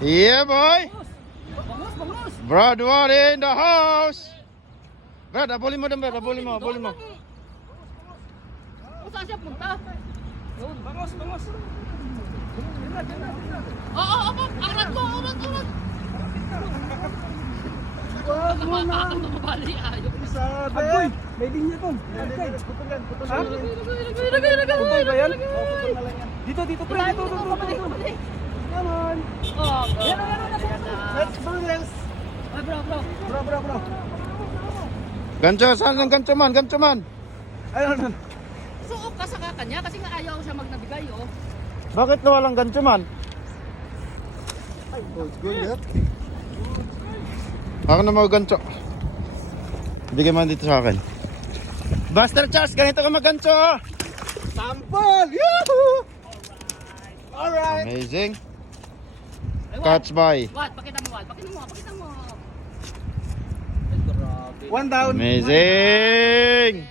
Yeah, boy. Bangos, bangos. Brad Ward in the house. Brad, abulin mo doon, Brad. Abulin mo, abulin mo. Kung saan siya punta? Yun. Bangos, bangos. Oo, angat ko, angat. Wag mo na. Mabali, ayaw. Agoy, may linya to. Putulan, putulan. Ha? Lagay. Putol ba yan? Dito, dito, pre. Dito, dito, Mabalik, dito. mabalik. Come on. Oh, Yan, yan, yan. Let's do this. Ay, bro. Bro. Gancho, saan ang gancho man? Gancho man. Ayun. Suok ka sa kanya kasi nga ayaw siya magnabigay, oh. Bakit nawalang gancho man? Oh, it's good, yeah. Ako na mga gancho. Bigay mo dito sa akin. Buster Charles, ganito ka mag-gancho. Oh. Sample! Yahoo! Alright! Amazing. Ay, Catch by. Wat, pakita mo, Wat. Pakita mo. One down. Amazing.